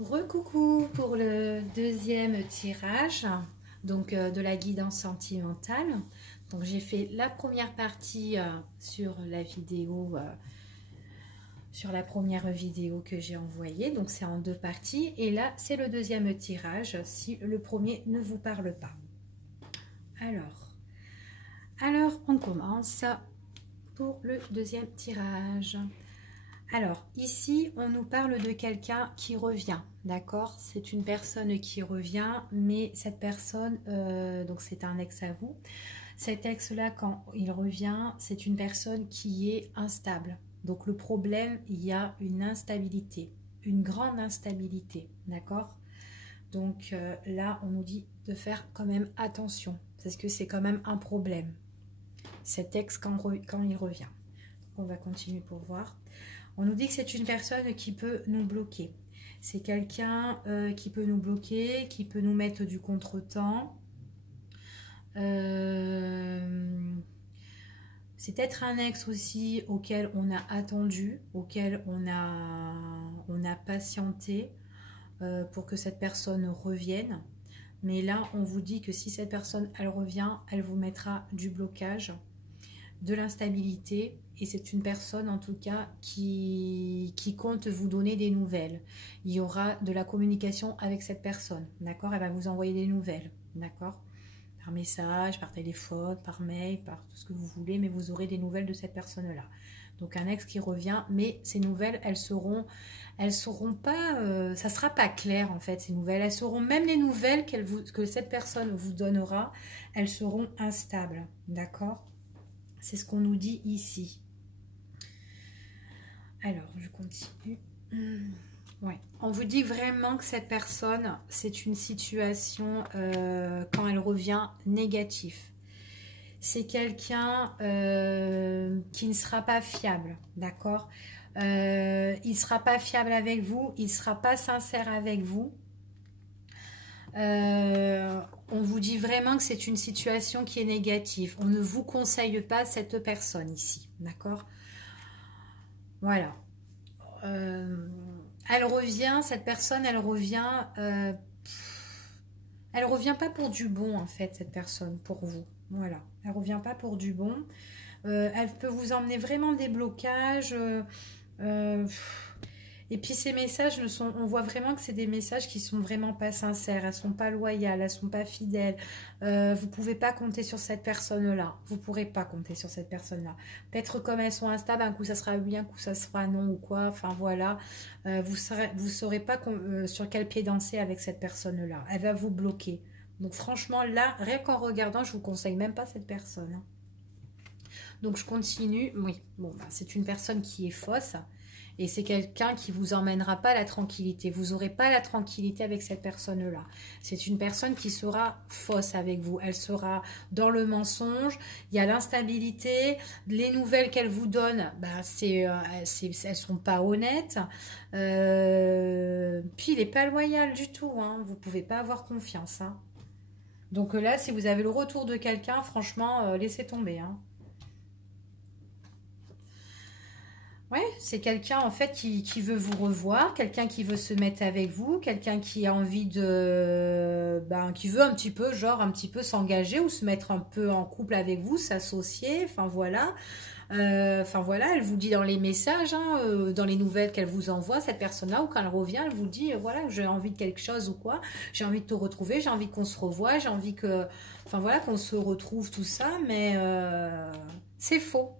Recoucou pour le deuxième tirage donc de la guidance sentimentale. Donc j'ai fait la première partie sur la vidéo sur la première vidéo que j'ai envoyée, donc c'est en deux parties, et là c'est le deuxième tirage si le premier ne vous parle pas. Alors on commence pour le deuxième tirage. Alors, ici, on nous parle de quelqu'un qui revient, d'accord? C'est une personne qui revient, mais cette personne, donc c'est un ex à vous. Cet ex-là, quand il revient, c'est une personne qui est instable. Donc, le problème, il y a une instabilité, une grande instabilité, d'accord? Donc, là, on nous dit de faire quand même attention, parce que c'est quand même un problème, cet ex quand il revient. Donc, on va continuer pour voir. On nous dit que c'est une personne qui peut nous bloquer. C'est quelqu'un qui peut nous bloquer, qui peut nous mettre du contretemps. C'est peut-être un ex aussi auquel on a attendu, auquel on a patienté pour que cette personne revienne. Mais là, on vous dit que si cette personne, elle revient, elle vous mettra du blocage, de l'instabilité, et c'est une personne en tout cas qui compte vous donner des nouvelles. Il y aura de la communication avec cette personne, d'accord? Elle va vous envoyer des nouvelles, d'accord? Par message, par téléphone, par mail, par tout ce que vous voulez, mais vous aurez des nouvelles de cette personne-là. Donc un ex qui revient, mais ces nouvelles, elles seront pas, ça sera pas clair en fait, ces nouvelles. Elles seront, même les nouvelles que cette personne vous donnera, elles seront instables, d'accord? C'est ce qu'on nous dit ici. Alors, je continue. Ouais. On vous dit vraiment que cette personne, c'est une situation, quand elle revient, négatif. C'est quelqu'un qui ne sera pas fiable, d'accord? Il ne sera pas fiable avec vous, il ne sera pas sincère avec vous. On vous dit vraiment que c'est une situation qui est négative. On ne vous conseille pas cette personne ici, d'accord? Voilà. Elle revient, cette personne, elle revient pas pour du bon en fait, cette personne, pour vous. Voilà, elle revient pas pour du bon. Elle peut vous emmener vraiment des blocages. Et puis ces messages, on voit vraiment que c'est des messages qui sont vraiment pas sincères, elles sont pas loyales, elles sont pas fidèles. Vous pouvez pas compter sur cette personne-là. Vous pourrez pas compter sur cette personne-là. Peut-être comme elles sont instables, un coup ça sera oui, un coup ça sera non ou quoi. Enfin voilà, vous saurez pas sur quel pied danser avec cette personne-là. Elle va vous bloquer. Donc franchement là, rien qu'en regardant, je vous conseille même pas cette personne, hein. Donc je continue. Oui, bon, bah, c'est une personne qui est fausse. Et c'est quelqu'un qui vous emmènera pas la tranquillité. Vous n'aurez pas la tranquillité avec cette personne-là. C'est une personne qui sera fausse avec vous. Elle sera dans le mensonge. Il y a l'instabilité. Les nouvelles qu'elle vous donne, bah, elles sont pas honnêtes. Puis il n'est pas loyal du tout, hein. Vous pouvez pas avoir confiance, hein. Donc là, si vous avez le retour de quelqu'un, franchement, laissez tomber, hein. Ouais, c'est quelqu'un en fait qui veut vous revoir, quelqu'un qui veut se mettre avec vous, quelqu'un qui a envie qui veut un petit peu, genre un petit peu s'engager ou se mettre un peu en couple avec vous, s'associer, enfin voilà. Elle vous dit dans les messages, hein, dans les nouvelles qu'elle vous envoie, cette personne-là, ou quand elle revient, elle vous dit, voilà, j'ai envie de quelque chose ou quoi, j'ai envie de te retrouver, j'ai envie qu'on se revoie, j'ai envie qu'on se retrouve, tout ça, mais c'est faux,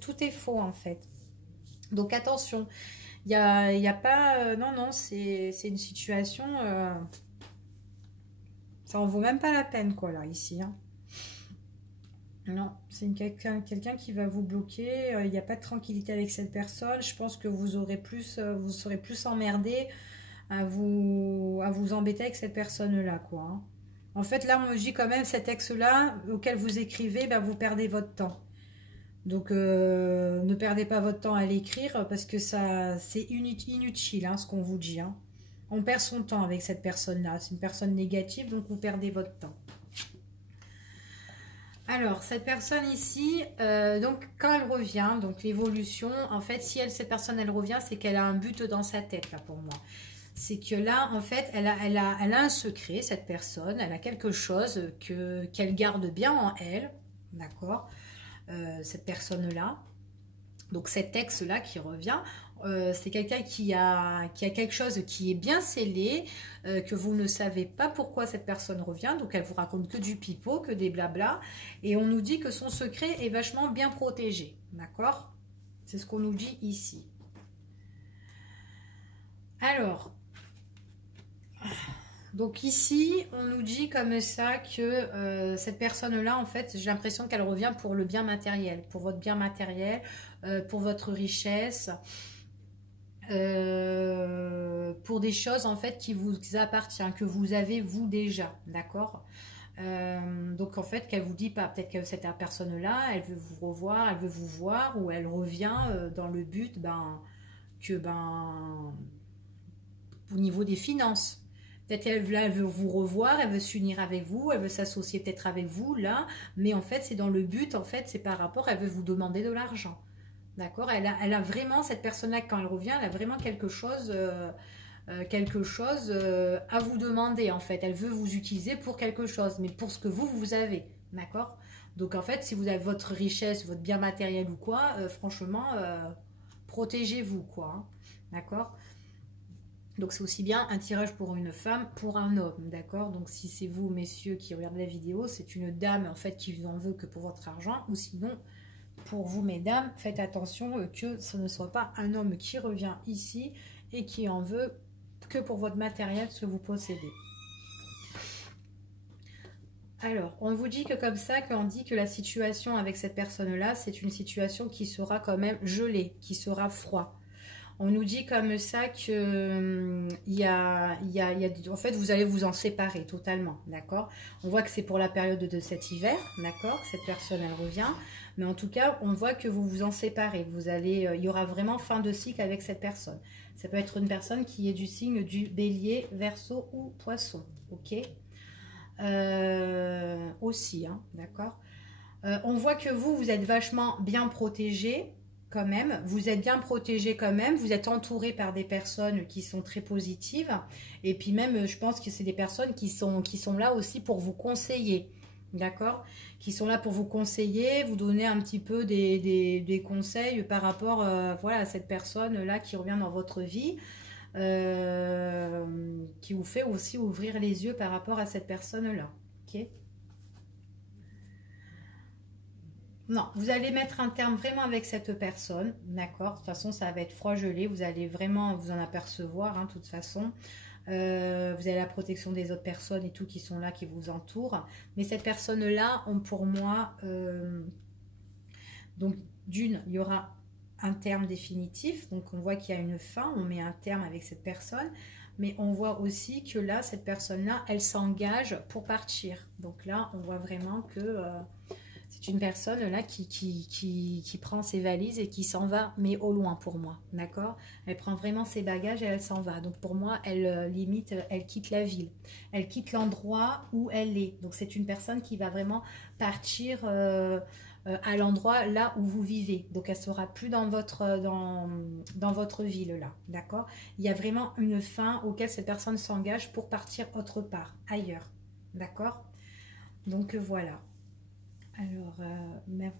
tout est faux en fait. Donc attention, il y a pas... non, c'est une situation... ça en vaut même pas la peine, quoi, là, ici, hein. Non, c'est quelqu'un qui va vous bloquer. Il n'y a pas de tranquillité avec cette personne. Je pense que vous serez plus emmerdé à vous embêter avec cette personne-là, quoi, hein. En fait, là, on me dit quand même, cet ex-là, auquel vous écrivez, bah, vous perdez votre temps. Donc, ne perdez pas votre temps à l'écrire parce que c'est inutile, hein, ce qu'on vous dit, hein. On perd son temps avec cette personne-là. C'est une personne négative, donc vous perdez votre temps. Alors, cette personne ici, donc quand elle revient, donc l'évolution, en fait, si cette personne, elle revient, c'est qu'elle a un but dans sa tête, là, pour moi. c'est que là, en fait, elle a un secret, cette personne, elle a quelque chose qu'elle garde bien en elle, d'accord, cette personne-là. Donc cet ex-là qui revient, c'est quelqu'un qui a quelque chose qui est bien scellé, que vous ne savez pas pourquoi cette personne revient, donc elle vous raconte que du pipeau, que des blabla, et on nous dit que son secret est vachement bien protégé, d'accord? C'est ce qu'on nous dit ici. Alors, donc ici, on nous dit comme ça que cette personne-là, en fait, j'ai l'impression qu'elle revient pour le bien matériel, pour votre bien matériel, pour votre richesse, pour des choses en fait qui vous appartiennent, que vous avez vous déjà, d'accord. Donc en fait qu'elle vous dit pas, peut-être que cette personne-là, elle veut vous revoir, elle veut vous voir, ou elle revient dans le but au niveau des finances. Peut-être elle veut vous revoir, elle veut s'unir avec vous, elle veut s'associer peut-être avec vous là, mais en fait c'est dans le but, en fait c'est par rapport, elle veut vous demander de l'argent. D'accord, elle a vraiment, cette personne-là, quand elle revient, elle a vraiment quelque chose à vous demander, en fait. Elle veut vous utiliser pour quelque chose, mais pour ce que vous avez. D'accord. Donc, en fait, si vous avez votre richesse, votre bien matériel ou quoi, franchement, protégez-vous, quoi. Hein. D'accord. Donc, c'est aussi bien un tirage pour une femme, pour un homme. D'accord. Donc, si c'est vous, messieurs, qui regardez la vidéo, c'est une dame, en fait, qui vous en veut que pour votre argent, ou sinon... Pour vous, mesdames, faites attention que ce ne soit pas un homme qui revient ici et qui en veut que pour votre matériel, ce que vous possédez. Alors, on vous dit que comme ça, quand on dit que la situation avec cette personne-là, c'est une situation qui sera quand même gelée, qui sera froid. On nous dit comme ça que en fait, vous allez vous en séparer totalement, d'accord? On voit que c'est pour la période de cet hiver, d'accord? Cette personne, elle revient. Mais en tout cas, on voit que vous vous en séparez. Il y aura vraiment fin de cycle avec cette personne. Ça peut être une personne qui est du signe du bélier, verseau ou poisson, ok? Aussi, hein, d'accord? On voit que vous êtes vachement bien protégé quand même. Vous êtes bien protégé quand même. Vous êtes entouré par des personnes qui sont très positives. Et puis même, je pense que c'est des personnes qui sont là aussi pour vous conseiller. D'accord? Qui sont là pour vous conseiller, vous donner un petit peu des conseils par rapport voilà, à cette personne-là qui revient dans votre vie. Qui vous fait aussi ouvrir les yeux par rapport à cette personne-là. Ok? Non, vous allez mettre un terme vraiment avec cette personne, d'accord? De toute façon, ça va être froid gelé, vous allez vraiment vous en apercevoir, hein, de toute façon. Vous avez la protection des autres personnes et tout qui sont là, qui vous entourent. Mais cette personne-là, pour moi, donc d'une, il y aura un terme définitif. Donc on voit qu'il y a une fin, on met un terme avec cette personne. Mais on voit aussi que là, cette personne-là, elle s'engage pour partir. Donc là, on voit vraiment que... c'est une personne là qui prend ses valises et qui s'en va, mais au loin pour moi, d'accord? Elle prend vraiment ses bagages et elle s'en va. Donc pour moi, elle limite, elle quitte la ville. Elle quitte l'endroit où elle est. Donc c'est une personne qui va vraiment partir à l'endroit là où vous vivez. Donc elle ne sera plus dans votre ville là, d'accord? Il y a vraiment une fin auquel cette personne s'engage pour partir autre part, ailleurs, d'accord? Donc voilà. Alors, ben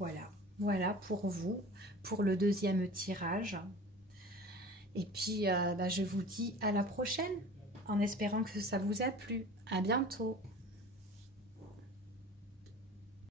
voilà pour vous, pour le deuxième tirage. Et puis, ben je vous dis à la prochaine, en espérant que ça vous a plu. À bientôt.